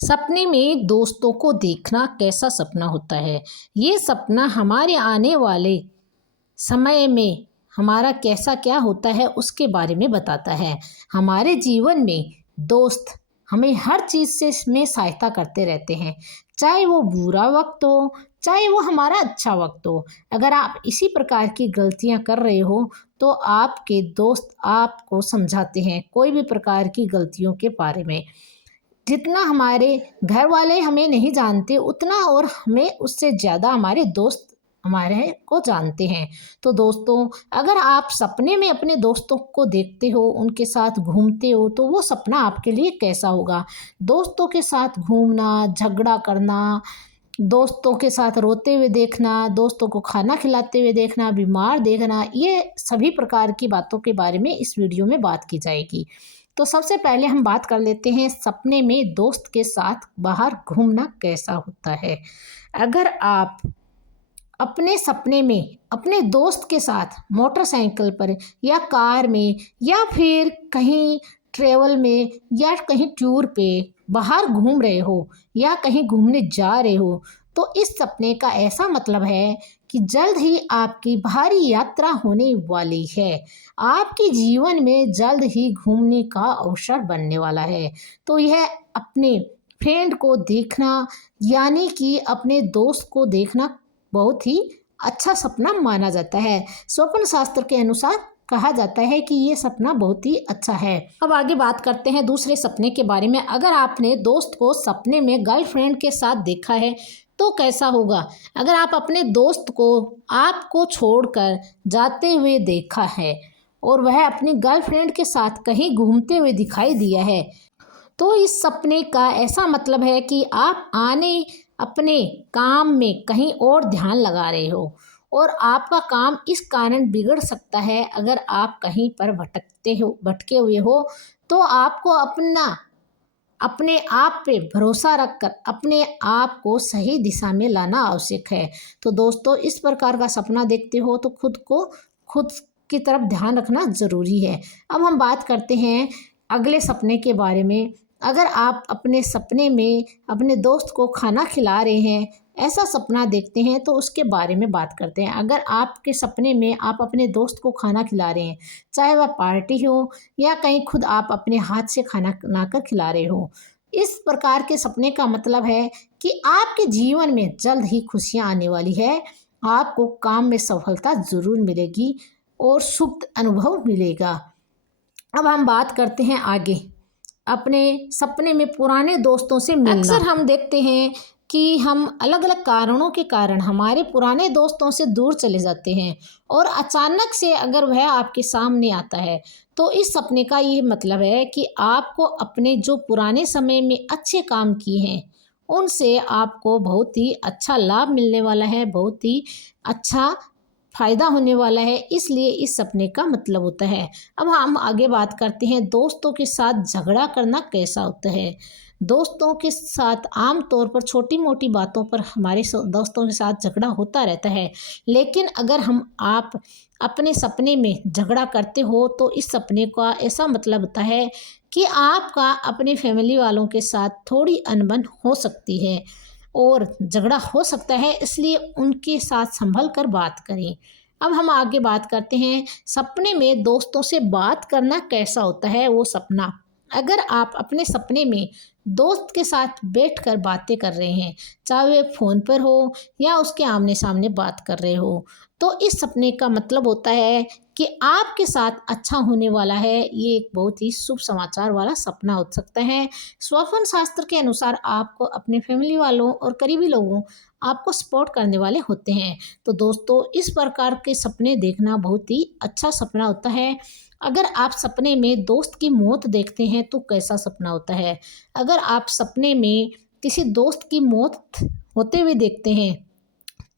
सपने में दोस्तों को देखना कैसा सपना होता है। ये सपना हमारे आने वाले समय में हमारा कैसा क्या होता है उसके बारे में बताता है। हमारे जीवन में दोस्त हमें हर चीज़ से में सहायता करते रहते हैं, चाहे वो बुरा वक्त हो, चाहे वो हमारा अच्छा वक्त हो। अगर आप इसी प्रकार की गलतियां कर रहे हो तो आपके दोस्त आपको समझाते हैं कोई भी प्रकार की गलतियों के बारे में। जितना हमारे घर वाले हमें नहीं जानते उतना और हमें उससे ज़्यादा हमारे दोस्त हमारे को जानते हैं। तो दोस्तों, अगर आप सपने में अपने दोस्तों को देखते हो, उनके साथ घूमते हो, तो वो सपना आपके लिए कैसा होगा? दोस्तों के साथ घूमना, झगड़ा करना, दोस्तों के साथ रोते हुए देखना, दोस्तों को खाना खिलाते हुए देखना, बीमार देखना, ये सभी प्रकार की बातों के बारे में इस वीडियो में बात की जाएगी। तो सबसे पहले हम बात कर लेते हैं सपने में दोस्त के साथ बाहर घूमना कैसा होता है। अगर आप अपने सपने में अपने दोस्त के साथ मोटरसाइकिल पर या कार में या फिर कहीं ट्रेवल में या कहीं टूर पे बाहर घूम रहे हो या कहीं घूमने जा रहे हो, तो इस सपने का ऐसा मतलब है कि जल्द ही आपकी भारी यात्रा होने वाली है। आपके जीवन में जल्द ही घूमने का अवसर बनने वाला है। तो यह अपने फ्रेंड को देखना, यानी कि अपने दोस्त को देखना बहुत ही अच्छा सपना माना जाता है। स्वप्न शास्त्र के अनुसार कहा जाता है कि ये सपना बहुत ही अच्छा है। अब आगे बात करते हैं दूसरे सपने के बारे में। अगर आपने दोस्त को सपने में गर्लफ्रेंड के साथ देखा है तो कैसा होगा? अगर आप अपने दोस्त को आपको छोड़कर जाते हुए देखा है और वह अपनी गर्लफ्रेंड के साथ कहीं घूमते हुए दिखाई दिया है, तो इस सपने का ऐसा मतलब है कि आप अपने काम में कहीं और ध्यान लगा रहे हो और आपका काम इस कारण बिगड़ सकता है। अगर आप कहीं पर भटके हुए हो, तो आपको अपने आप पे भरोसा रखकर अपने आप को सही दिशा में लाना आवश्यक है। तो दोस्तों, इस प्रकार का सपना देखते हो तो खुद की तरफ ध्यान रखना ज़रूरी है। अब हम बात करते हैं अगले सपने के बारे में। अगर आप अपने सपने में अपने दोस्त को खाना खिला रहे हैं, ऐसा सपना देखते हैं, तो उसके बारे में बात करते हैं। अगर आपके सपने में आप अपने दोस्त को खाना खिला रहे हैं, चाहे वह पार्टी हो या कहीं खुद आप अपने हाथ से खाना बनाकर खिला रहे हो, इस प्रकार के सपने का मतलब है कि आपके जीवन में जल्द ही खुशियाँ आने वाली है। आपको काम में सफलता ज़रूर मिलेगी और सुख अनुभव मिलेगा। अब हम बात करते हैं आगे अपने सपने में पुराने दोस्तों से मिलना। अक्सर हम देखते हैं कि हम अलग अलग कारणों के कारण हमारे पुराने दोस्तों से दूर चले जाते हैं और अचानक से अगर वह आपके सामने आता है, तो इस सपने का ये मतलब है कि आपको अपने जो पुराने समय में अच्छे काम किए हैं उनसे आपको बहुत ही अच्छा लाभ मिलने वाला है, बहुत ही अच्छा फायदा होने वाला है। इसलिए इस सपने का मतलब होता है। अब हम आगे बात करते हैं दोस्तों के साथ झगड़ा करना कैसा होता है। दोस्तों के साथ आम तौर पर छोटी मोटी बातों पर हमारे दोस्तों के साथ झगड़ा होता रहता है, लेकिन अगर आप अपने सपने में झगड़ा करते हो तो इस सपने का ऐसा मतलब होता है कि आपका अपने फैमिली वालों के साथ थोड़ी अनबन हो सकती है और झगड़ा हो सकता है, इसलिए उनके साथ संभल कर बात करें। अब हम आगे बात करते हैं सपने में दोस्तों से बात करना कैसा होता है वो सपना। अगर आप अपने सपने में दोस्त के साथ बैठकर बातें कर रहे हैं, चाहे वे फ़ोन पर हो या उसके आमने सामने बात कर रहे हो, तो इस सपने का मतलब होता है कि आपके साथ अच्छा होने वाला है। ये एक बहुत ही शुभ समाचार वाला सपना हो सकता है। स्वप्न शास्त्र के अनुसार आपको अपने फैमिली वालों और करीबी लोगों आपको सपोर्ट करने वाले होते हैं। तो दोस्तों, इस प्रकार के सपने देखना बहुत ही अच्छा सपना होता है। अगर आप सपने में दोस्त की मौत देखते हैं तो कैसा सपना होता है? अगर आप सपने में किसी दोस्त की मौत होते हुए देखते हैं,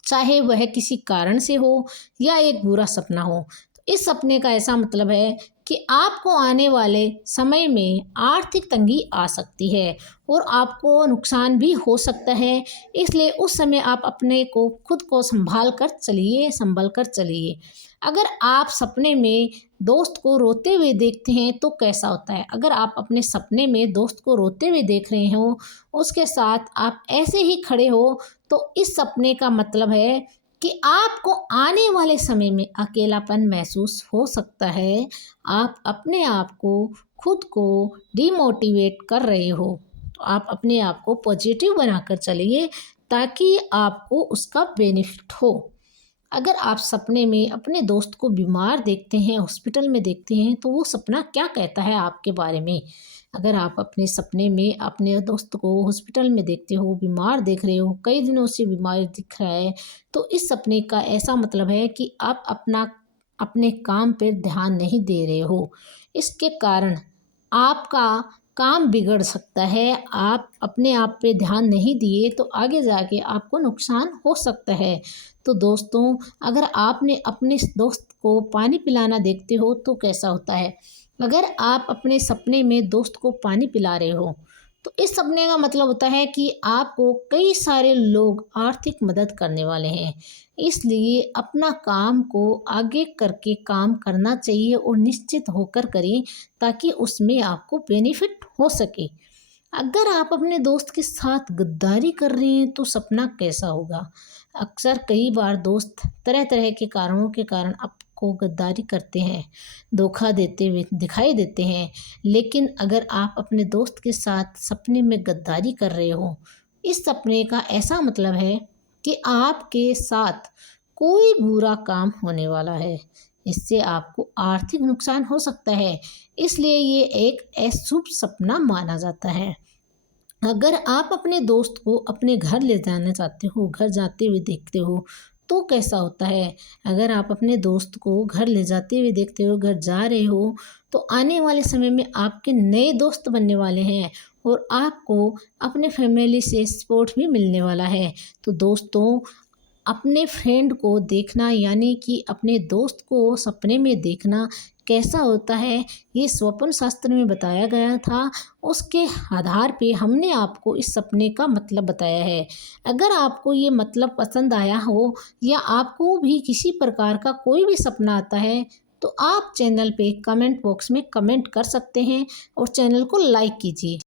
चाहे वह किसी कारण से हो या एक बुरा सपना हो, तो इस सपने का ऐसा मतलब है कि आपको आने वाले समय में आर्थिक तंगी आ सकती है और आपको नुकसान भी हो सकता है। इसलिए उस समय आप अपने को खुद को संभल कर चलिए। अगर आप सपने में दोस्त को रोते हुए देखते हैं तो कैसा होता है? अगर आप अपने सपने में दोस्त को रोते हुए देख रहे हो, उसके साथ आप ऐसे ही खड़े हो, तो इस सपने का मतलब है कि आपको आने वाले समय में अकेलापन महसूस हो सकता है। आप अपने आप को खुद को डिमोटिवेट कर रहे हो, तो आप अपने आप को पॉजिटिव बनाकर चलिए ताकि आपको उसका बेनिफिट हो। अगर आप सपने में अपने दोस्त को बीमार देखते हैं, हॉस्पिटल में देखते हैं, तो वो सपना क्या कहता है आपके बारे में? अगर आप अपने सपने में अपने दोस्त को हॉस्पिटल में देखते हो, बीमार देख रहे हो, कई दिनों से बीमार दिख रहा है, तो इस सपने का ऐसा मतलब है कि आप अपने काम पर ध्यान नहीं दे रहे हो। इसके कारण आपका काम बिगड़ सकता है। आप अपने आप पे ध्यान नहीं दिए तो आगे जाके आपको नुकसान हो सकता है। तो दोस्तों, अगर आपने अपने दोस्त को पानी पिलाना देखते हो तो कैसा होता है? अगर आप अपने सपने में दोस्त को पानी पिला रहे हो, तो इस सपने का मतलब होता है कि आपको कई सारे लोग आर्थिक मदद करने वाले हैं। इसलिए अपना काम को आगे करके काम करना चाहिए और निश्चित होकर करें ताकि उसमें आपको बेनिफिट हो सके। अगर आप अपने दोस्त के साथ गद्दारी कर रहे हैं तो सपना कैसा होगा? अक्सर कई बार दोस्त तरह तरह के कारणों के कारण आपको गद्दारी करते हैं, धोखा देते हुए दिखाई देते हैं। लेकिन अगर आप अपने दोस्त के साथ सपने में गद्दारी कर रहे हो, इस सपने का ऐसा मतलब है कि आपके साथ कोई बुरा काम होने वाला है। इससे आपको आर्थिक नुकसान हो सकता है। इसलिए ये एक अशुभ सपना माना जाता है। अगर आप अपने दोस्त को अपने घर ले जाना चाहते हो, घर जाते हुए देखते हो, तो कैसा होता है? अगर आप अपने दोस्त को घर ले जाते हुए देखते हो, घर जा रहे हो, तो आने वाले समय में आपके नए दोस्त बनने वाले हैं और आपको अपने फैमिली से सपोर्ट भी मिलने वाला है। तो दोस्तों, अपने फ्रेंड को देखना यानी कि अपने दोस्त को सपने में देखना कैसा होता है, ये स्वप्न शास्त्र में बताया गया था। उसके आधार पे हमने आपको इस सपने का मतलब बताया है। अगर आपको ये मतलब पसंद आया हो या आपको भी किसी प्रकार का कोई भी सपना आता है, तो आप चैनल पे कमेंट बॉक्स में कमेंट कर सकते हैं और चैनल को लाइक कीजिए।